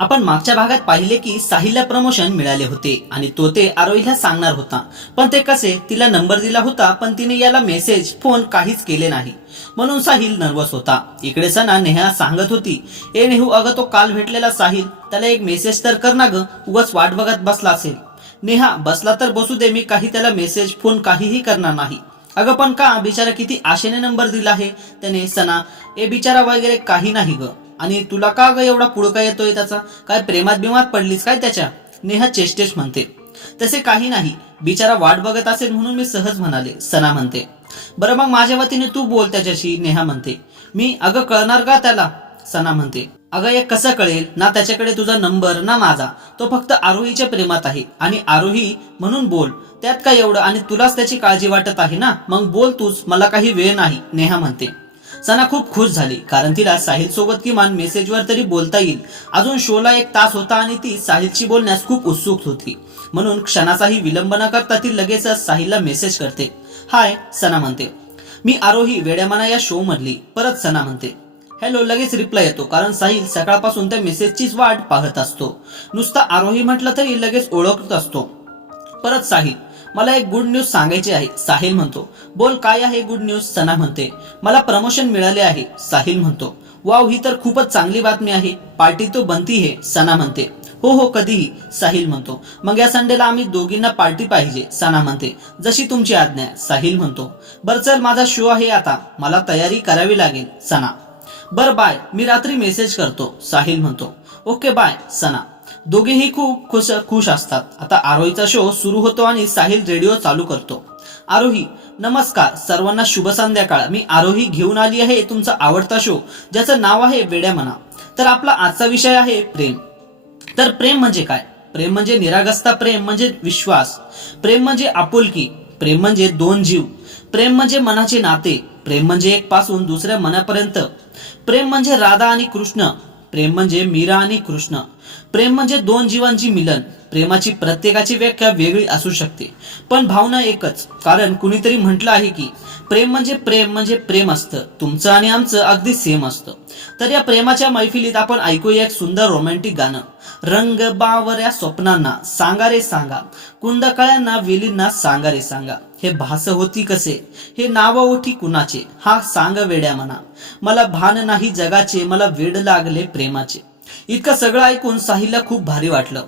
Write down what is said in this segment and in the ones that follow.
आपण मागच्या भागात पाहिले की साहिलला प्रमोशन मिळाले होते आणि तो ते आरोहीला सांगणार होता, पण ते कसे, तिला नंबर दिला होता पण तिने याला मेसेज फोन काहीच केले नाही, म्हणून साहिल नर्वस होता. इकडे सना नेहा सांगत होती, ए नेहू, अगं तो काल भेटलेला साहिल, त्याला एक मेसेज तर कर ना ग, उगाच वाट बघत बसला असेल. नेहा, बसला तर बसू दे, मी काही त्याला मेसेज फोन काहीही करणार नाही. अगं पण का, बिचारा किती आशेने नंबर दिला आहे त्याने. सना, ए बिचारा वगैरे काही नाही ग, आणि तुला का ग एवढा पुळका येतोय त्याचा, काय प्रेमात बिमात पडलीस काय त्याच्या. नेहा चेष्टेच म्हणते, तसे काही नाही, बिचारा वाट बघत असेल म्हणून मी सहज म्हणाले. सना म्हणते, बरं मग माझ्या वतीने तू बोल त्याच्याशी. नेहा म्हणते, मी, अगं कळणार का त्याला. सना म्हणते, अगं एक कसं कळेल ना, त्याच्याकडे तुझा नंबर ना माझा, तो फक्त आरोहीच्या प्रेमात आहे आणि आरोही म्हणून बोल, त्यात काय एवढं, आणि तुलाच त्याची काळजी वाटत आहे ना, मग बोल तूच, मला काही वेळ नाही. नेहा म्हणते. सना खूप खुश झाली, कारण तिला साहिल सोबत किमान मेसेजवर तरी बोलता येईल. अजून शोला 1 तास होता आणि ती साहिलशी बोलण्यास खूप उत्सुक होती, म्हणून क्षणाचाही विलंब न करता ती लगेचच साहिलला मेसेज करते. हाय. सना म्हणते, मी आरोही, वेड्यामाना या शो मधली. परत सना म्हणते, हॅलो. लगेच रिप्लाय येतो, कारण साहिल सकाळपासून त्या मेसेजचीच वाट पाहत असतो. नुसता आरोही म्हटलं तरी लगेच ओळखत असतो. परत साहिल, मला एक गुड न्यूज सांगायची आहे. साहिल म्हणतो, बोल काय आहे गुड न्यूज. सना म्हणते, मला प्रमोशन मिळाले आहे. साहिल म्हणतो, वाव, ही तर खूपच चांगली बातमी आहे, पार्टी तो बनती है. सना म्हणते, हो हो, कधीही. साहिल म्हणतो, मग या संडेला आम्ही दोघींना पार्टी पाहिजे. सना म्हणते, जशी तुमची आज्ञा. साहिल म्हणतो, बर चल, माझा शो आहे आता, मला तयारी करावी लागेल. सना, बर बाय, मी रात्री मेसेज करतो. साहिल म्हणतो, ओके बाय. सना. दोघेही खूप खुश असतात. आता आरोहीचा शो सुरू होतो आणि साहिल रेडिओ चालू करतो. आरोही, नमस्कार सर्वांना, शुभ संध्याकाळ. मी आरोही घेऊन आली आहे तुमचा आवडता शो, ज्याचं नाव आहे वेड्या मना. तर आपला आजचा विषय आहे प्रेम. तर प्रेम म्हणजे काय? प्रेम म्हणजे निरागसता, प्रेम म्हणजे विश्वास, प्रेम म्हणजे आपुलकी, प्रेम म्हणजे 2 जीव, प्रेम म्हणजे मनाचे नाते, प्रेम म्हणजे एक पासून दुसऱ्या मनापर्यंत, प्रेम म्हणजे राधा आणि कृष्ण, प्रेम म्हणजे मीरा आणि कृष्ण, प्रेम म्हणजे 2 जीवांची मिलन. प्रेमाची प्रत्येकाची व्याख्या वेगळी असू शकते, पण भावना एकच, कारण कुणीतरी म्हटलं आहे की प्रेम म्हणजे प्रेम असतं, तुमचं आणि आमचं अगदी सेम असतं. तर या प्रेमाच्या मैफिलीत आपण ऐकूया एक सुंदर रोमॅन्टिक गाणं. रंग बावऱ्या स्वप्नांना सांगा रे सांगा, कुंदकळ्यांना वेलींना सांगा रे सांगा, हे भास होती कसे, हे नाव ओठी कुणाचे, हा सांग वेड्या मना, मला भान नाही जगाचे, मला वेड लागले प्रेमाचे. इतकं सगळं ऐकून साहिलला खूप भारी वाटलं.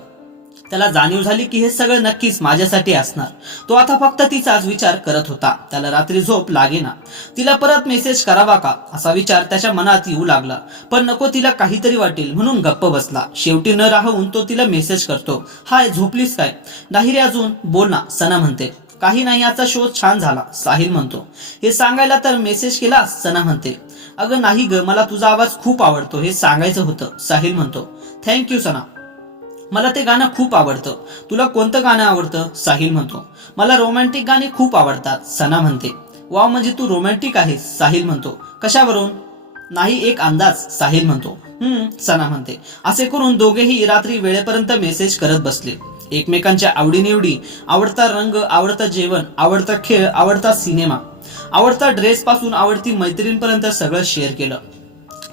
त्याला जाणीव झाली की हे सगळं नक्कीच माझ्यासाठी असणार. तो आता फक्त तिचाच विचार करत होता. त्याला रात्री झोप लागेना. तिला परत मेसेज करावा का असा विचार त्याच्या मनात येऊ लागला, पण नको, तिला काहीतरी वाटेल म्हणून गप्प बसला. शेवटी न राहून तो तिला मेसेज करतो, हाय, झोपलीस काय? नाही रे अजून, बोल ना. सना म्हणते, काही नाही, आजचा शो छान झाला. साहिल म्हणतो, हे सांगायला तर मेसेज केला? सना म्हणते, अगं नाही ग, मला तुझा आवाज खूप आवडतो, हे सांगायचं होतं. साहिल म्हणतो, थँक्यू सना, मला ते गाणं खूप आवडतं. तुला कोणतं गाणं आवडतं? साहिल म्हणतो, मला रोमॅन्टिक गाणी खूप आवडतात. सना म्हणते, वाव, म्हणजे तू रोमॅन्टिक आहेस. साहिल म्हणतो, कशावरून? नाही, एक अंदाज. साहिल म्हणतो, सना म्हणते. असे करून दोघेही रात्री वेळेपर्यंत मेसेज करत बसले. एकमेकांच्या आवडीनिवडी, आवडता रंग, आवडतं जेवण, आवडता खेळ, आवडता सिनेमा, आवडता ड्रेस पासून आवडती मैत्रीणपर्यंत सगळं शेअर केलं.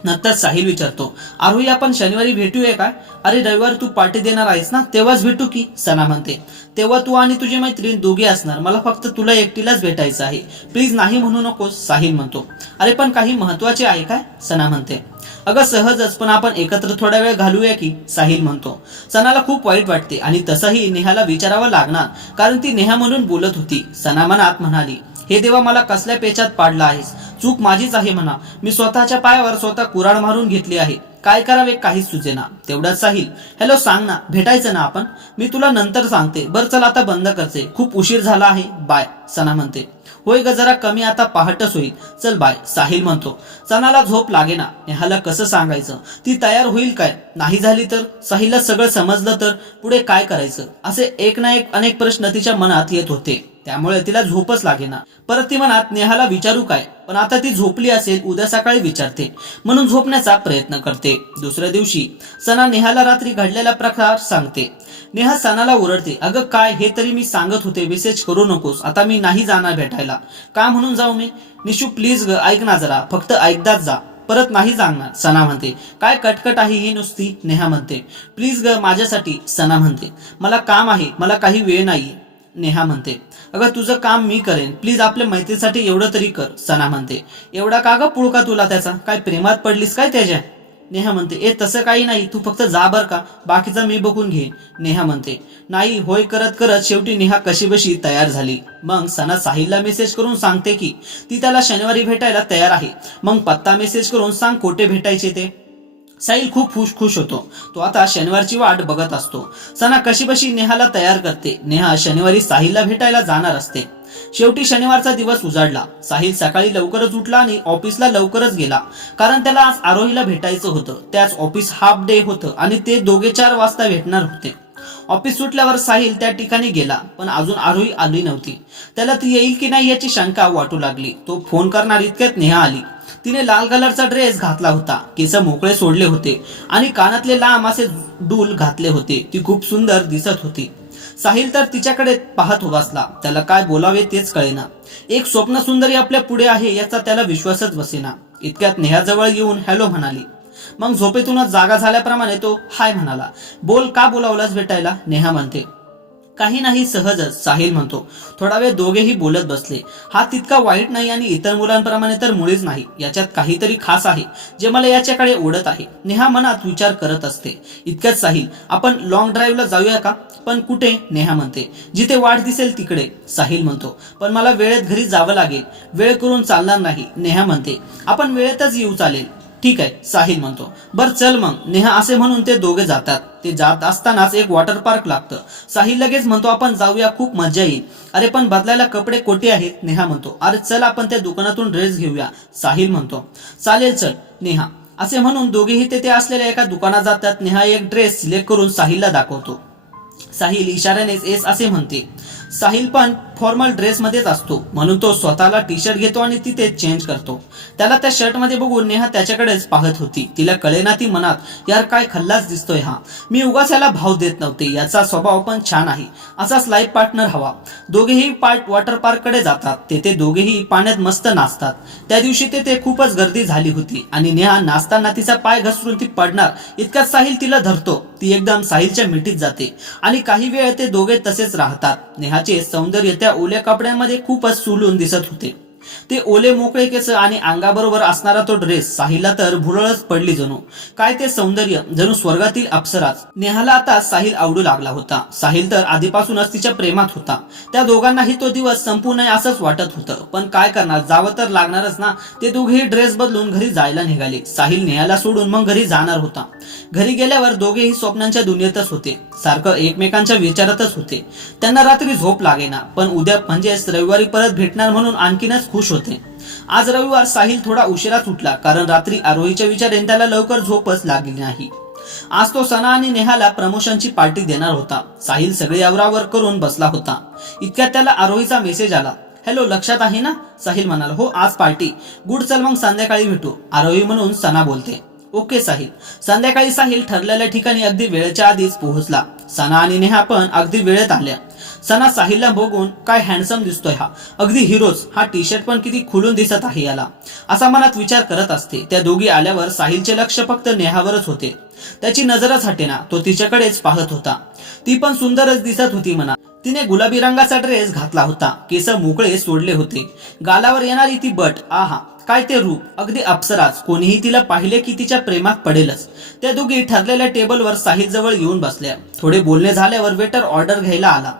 नंतर साहिल विचारतो, आरोही, आपण शनिवारी भेटूया काय? अरे रविवार तू पार्टी देणार आहेस ना, तेव्हाच भेटू की. सना म्हणते, तेव्हा तू आणि तुझी मैत्रीण दोघे असणार, मला फक्त तुला एकटीलाच भेटायचं आहे, प्लीज नाही म्हणू नकोस. साहिल म्हणतो, अरे पण काही महत्वाचे आहे काय? सना म्हणते, अगं सहजच, पण आपण एकत्र थोडा वेळ घालूया की. साहिल म्हणतो. सनाला खूप वाईट वाटते आणि तसंही नेहाला विचारावं लागणार, कारण ती नेहा म्हणून बोलत होती. सना मनात म्हणाली, हे देवा, मला कसल्या पेचात पाडला आहेस, चूक माझीच आहे म्हणा, मी स्वतःच्या पायावर स्वतः कुऱ्हाड मारून घेतली आहे, काय करावे काहीच सुचेना. तेवढ्यात साहिल, हॅलो, सांग ना, भेटायचं ना आपण? मी तुला नंतर सांगते, बरं चल आता बंद करते, खूप उशीर झाला आहे, बाय. सना म्हणते, होय ग, जरा कमी, आता पहाटच होईल, चल बाय. साहिल म्हणतो. सनाला झोप लागेना. नेहाला कसं सांगायचं, ती तयार होईल काय? नाही झाली तर? साहिलला सगळं समजलं तर? पुढे काय करायचं? असे एक ना एक अनेक प्रश्न तिच्या मनात येत होते, त्यामुळे तिला झोपच लागेना. परत ती मनात नेहाला विचारू काय, पण आता ती झोपली असेल, उद्या सकाळी विचारते, म्हणून झोपण्याचा प्रयत्न करते. दुसऱ्या दिवशी सना नेहाला रात्री घडलेला प्रकार सांगते. नेहा सनाला ओरडते, अगं काय, हे तरी मी सांगत होते, मेसेज करू नकोस, आता मी नाही जाणार भेटायला. का म्हणून जाऊ मी? निशू प्लीज ग, ऐक ना जरा, फक्त ऐकदाच जा. परत नाही जागणार, सना म्हणते. काय कटकट आहे ही नुसती, नेहा म्हणते. प्लीज ग माझ्यासाठी, सना म्हणते. मला काम आहे, मला काही वेळ नाही, नेहा म्हणते. अगं तुझं काम मी करेन, प्लीज आपल्या मैत्रीसाठी एवढं तरी कर, सना म्हणते. एवढा का ग पुळका तुला त्याचा, काय प्रेमात पडलीस काय त्याच्या, नेहा म्हणते. तसं काही नाही, तू फक्त जा बर का, बाकीचं मी बघून घेईन, नेहा म्हणते. नाही होय करत करत शेवटी नेहा कशीबशी तयार झाली. मग सना साहिलला मेसेज करून सांगते की ती त्याला शनिवारी भेटायला तयार आहे. मग पत्ता मेसेज करून सांग कोठे भेटायचे ते. साहिल खूप खुश होतो. तो आता शनिवारची वाट बघत असतो. सना कशीबशी नेहाला तयार करते. नेहा शनिवारी साहिलला भेटायला जाणार असते. शेवटी शनिवारचा दिवस उजाडला. साहिल सकाळी लवकरच उठला आणि ऑफिसला लवकरच गेला, कारण त्याला आज आरोहीला भेटायचं होतं. त्याच ऑफिस हाफ डे होतं आणि ते दोघे 4 वाजता भेटणार होते. ऑफिस सुटल्यावर साहिल त्या ठिकाणी गेला, पण अजून आरोही आली नव्हती. त्याला ती येईल की नाही याची शंका वाटू लागली. तो फोन करणार इतक्यात नेहा आली. तिने लाल कलरचा ड्रेस घातला होता, केस मोकळे सोडले होते आणि कानातले लांब असे डूल घातले होते. ती खूप सुंदर दिसत होती. साहिल तर तिच्याकडे पाहत बसला. त्याला काय बोलावे तेच कळेना. एक स्वप्न सुंदरी आपल्या पुढे आहे याचा त्याला विश्वासच बसेना. इतक्यात नेहाजवळ येऊन हॅलो म्हणाली. मग झोपेतूनच जागा झाल्याप्रमाणे तो हाय म्हणाला. बोल, का बोलावलास भेटायला, नेहा म्हणते. काही नाही, सहजच, साहिल म्हणतो. थोडा वेळ दोघेही बोलत बसले. हा तितका वाईट नाही आणि इतर मुलांप्रमाणे तर मुळीच नाही. याच्यात काहीतरी खास आहे जे मला याच्याकडे ओढत आहे, नेहा मनात विचार करत असते. इतक्यात साहिल, आपण लॉंग ड्राईव्हला जाऊया का, पण कुठे, नेहा म्हणते. जिथे वाट दिसेल तिकडे, साहिल म्हणतो. पण मला वेळेत घरी जावं लागेल, वेळ करून चालणार नाही, नेहा म्हणते. आपण वेळेतच येऊ, चालेल. ठीक आहे, साहिल म्हणतो. बर चल मग, नेहा असे म्हणून ते दोघे जातात. ते जात असतानाच एक वॉटर पार्क लागतं. साहिल लगेच म्हणतो आपण जाऊया, खूप मजा येईल. अरे पण बदलायला कपडे कोठे आहेत, नेहा म्हणतो. अरे चल आपण त्या दुकानातून ड्रेस घेऊया, साहिल म्हणतो. चालेल चल, नेहा असे म्हणून दोघेही तेथे असलेल्या एका दुकानात जातात. नेहा एक ड्रेस सिलेक्ट करून साहिलला दाखवतो. साहिल इशाऱ्यानेच एस असे म्हणते. साहिल पण फॉर्मल ड्रेस मध्येच असतो, म्हणून तो स्वतःला टी शर्ट घेतो आणि तिथे चेंज करतो. त्याला त्या शर्ट मध्ये बघून नेहा त्याच्याकडेच पाहत होती. तिला कळेना ती मनात, यार काय खल्लास दिसतोय हा, मी उगाच याला भाव देत नव्हते, याचा स्वभाव पण छान आहे, असाच लाईफ पार्टनर हवा. दोघेही वॉटर पार्क कडे जातात. तेथे दोघेही पाण्यात मस्त नाचतात. त्या दिवशी तेथे खूपच गर्दी झाली होती आणि नेहा नाचताना तिचा पाय घसरून ती पडणार इतक्यात साहिल तिला धरतो. ती एकदम साहिलच्या मिठीत जाते आणि काही वेळ ते दोघे तसेच राहतात. नेहाचे सौंदर्य त्या ओल्या कपड्यामध्ये खूपच सुलून दिसत होते. ते ओले मोकळे केस आणि अंगाबरोबर असणारा तो ड्रेस साहिलला तर भुरळच पडली जणू. काय ते सौंदर्य, जणू स्वर्गातील अप्सराच. नेहाला आता साहिल आवडू लागला होता. साहिल तर आधीपासूनच तिच्या प्रेमात होता. त्या दोघांनाही तो दिवस संपू नये असंच वाटत होतं, पण काय करणार, जावं तर लागणारच ना. ते दोघेही ड्रेस बदलून घरी जायला निघाले. साहिल नेहाला सोडून मग घरी जाणार होता. घरी गेल्यावर दोघेही स्वप्नांच्या दुनियेतच होते. सारखं एकमेकांच्या विचारातच होते. त्यांना रात्री झोप लागेना, पण उद्या म्हणजेच रविवारी परत भेटणार म्हणून आणखीनच खुश होते. आज रविवार. साहिल थोडा उशिराच उठला, कारण रात्री आरोहीच्या विचाराने त्याला लवकर झोपच लागली नाही. आज तो सना आणि नेहाला प्रमोशनची पार्टी देणार होता. साहिल सगळे आवरावर करून बसला होता. इतक्यात त्याला आरोहीचा मेसेज आला. हॅलो, लक्षात आहे ना, साहिल म्हणाला. हो, आज पार्टी. गुड, चल मग संध्याकाळी भेटू, आरोही म्हणून सना बोलते. ओके साहिल. संध्याकाळी साहिल ठरलेल्या ठिकाणी अगदी वेळेच्या आधीच पोहोचला. सना आणि नेहा पण अगदी वेळेत आल्या. सना साहिलला बघून, काय हँडसम दिसतोय हा, अगदी हिरोज, हा टी शर्ट पण किती खुलून दिसत आहे याला, असा मनात विचार करत असते. त्या दोघी आल्यावर साहिलचे लक्ष फक्त नेहावरच होते. त्याची नजरच हटेना, तो तिच्याकडेच पाहत होता. ती पण सुंदरच दिसत होती म्हणा. तिने गुलाबी रंगाचा ड्रेस घातला होता, केस मोकळे सोडले होते, गालावर येणारी ती बट, आहा काय ते रूप, अगदी अप्सराच. कोणीही तिला पाहिले की तिच्या प्रेमात पडेलच. त्या दोघी ठरलेल्या टेबलवर साहिल जवळ येऊन बसल्या. थोडे बोलणे झाल्यावर वेटर ऑर्डर घ्यायला आला.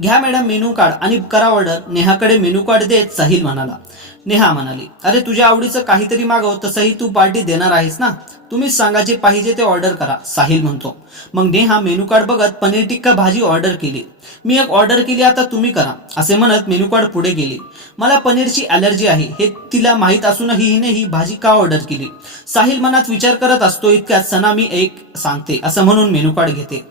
घ्या मॅडम मेनू कार्ड आणि करा ऑर्डर, नेहाकडे मेनू कार्ड देत साहिल म्हणाला. नेहा म्हणाली, अरे तुझ्या आवडीचं काहीतरी मागव, तसंही तू पार्टी देणार आहेस ना, तुम्हीच सांगा जे पाहिजे ते ऑर्डर करा, साहिल म्हणतो. मग नेहा मेनू कार्ड बघत पनीर टिक्का भाजी ऑर्डर केली. मी एक ऑर्डर केली, आता तुम्ही करा, असे म्हणत मेनू कार्ड पुढे गेली. मला पनीरची ॲलर्जी आहे हे तिला माहीत असूनही हिने ही भाजी का ऑर्डर केली, साहिल मनात विचार करत असतो. इतक्यात सना मी एक सांगते असं म्हणून मेनू कार्ड घेते.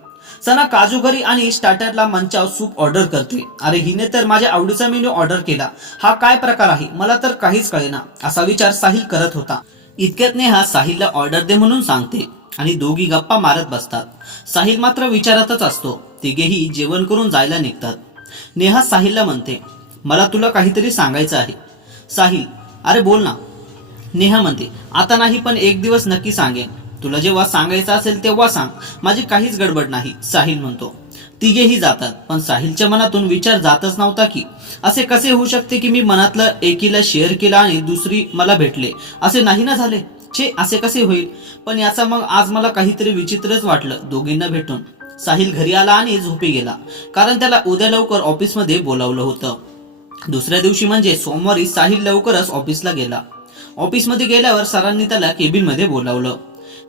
सना काजू करी आणि स्टार्टरला मंचाव सूप ऑर्डर करते. अरे हिने तर माझ्या आवडीचा मेनू ऑर्डर केला, हा काय प्रकार आहे, मला तर काहीच कळेना, असा विचार साहिल करत होता. इतक्यात नेहा साहिलला ऑर्डर दे म्हणून सांगते आणि दोघी गप्पा मारत बसतात. साहिल मात्र विचारातच असतो. तिघेही जेवण करून जायला निघतात. नेहा साहिलला म्हणते, मला तुला काहीतरी सांगायचं आहे. साहिल, अरे बोल ना. नेहा म्हणते, आता नाही पण एक दिवस नक्की सांगेन. तुला जेव्हा सांगायचं असेल तेव्हा सांग, माझी काहीच गडबड नाही, साहिल म्हणतो. तिघेही जातात, पण साहिलच्या मनातून विचार जातच नव्हता की असे कसे होऊ शकते की मी मनातलं एकीला शेअर केला आणि दुसरी मला भेटले. असे नाही ना झाले. छे, असे कसे होईल. पण याचा मग आज मला काहीतरी विचित्रच वाटलं दोघींना भेटून. साहिल घरी आला आणि झोपी गेला, कारण त्याला उद्या लवकर ऑफिसमध्ये बोलावलं होतं. दुसऱ्या दिवशी म्हणजे सोमवारी साहिल लवकरच ऑफिसला गेला. ऑफिसमध्ये गेल्यावर सरांनी त्याला केबिनमध्ये बोलावलं.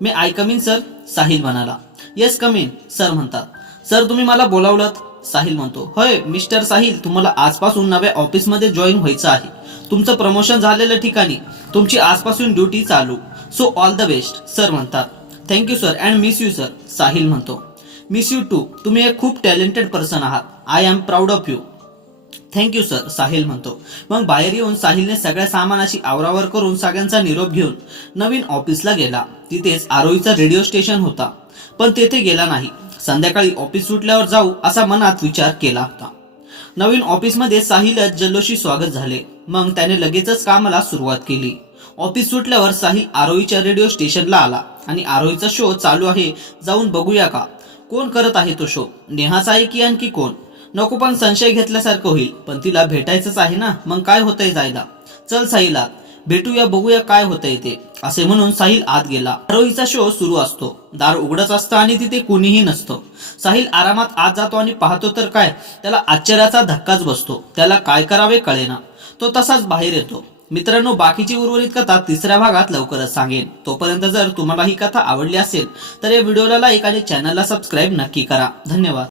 May I come in sir, Sahil म्हणाला. येस कम इन, सर म्हणतात. सर तुम्ही मला बोलावलं, साहिल म्हणतो. होय मिस्टर साहिल, तुम्हाला आजपासून नव्या ऑफिसमध्ये जॉईन व्हायचं आहे. तुमचं प्रमोशन झालेल्या ठिकाणी तुमची आजपासून ड्युटी चालू. So all the best, sir म्हणतात. Thank you sir and miss you sir, Sahil म्हणतो. मिस यू टू, तुम्ही एक खूप टॅलेंटेड पर्सन आहात. I am proud of you. Thank you sir, Sahil म्हणतो. मग बाहेर येऊन साहिलने सगळ्या सामानाची आवरावर करून सगळ्यांचा निरोप घेऊन नवीन ऑफिसला गेला. तिथेच आरोहीचा रेडिओ स्टेशन होता, पण तेथे गेला नाही. संध्याकाळी ऑफिस सुटल्यावर जाऊ असा मनात विचार केला होता. नवीन ऑफिसमध्ये साहिलच जल्लोषी स्वागत झाले. मग त्याने लगेचच कामाला सुरुवात केली. ऑफिस सुटल्यावर साहिल आरोहीच्या रेडिओ स्टेशनला आला आणि आरोहीचा शो चालू आहे, जाऊन बघूया का. कोण करत आहे तो शो, नेहाचा आहे की आणखी कोण. नको पण संशय घेतल्यासारखं होईल, पण तिला भेटायचंच आहे ना, मग काय होतंय जायला. चल साहिल आत, भेटूया, बघूया काय होतंय ते, असे म्हणून साहिल आत गेला. आरोहीचा शो सुरू असतो. दार उघडच असतं आणि तिथे कुणीही नसतं. साहिल आरामात आत जातो आणि पाहतो तर काय, त्याला आश्चर्याचा धक्काच बसतो. त्याला काय करावे कळेना. तो तसाच बाहेर येतो. मित्रांनो, बाकीची उर्वरित कथा तिसऱ्या भागात लवकरच सांगेन. तोपर्यंत जर तुम्हाला ही कथा आवडली असेल तर या व्हिडिओला लाईक आणि चॅनलला सबस्क्राईब नक्की करा. धन्यवाद.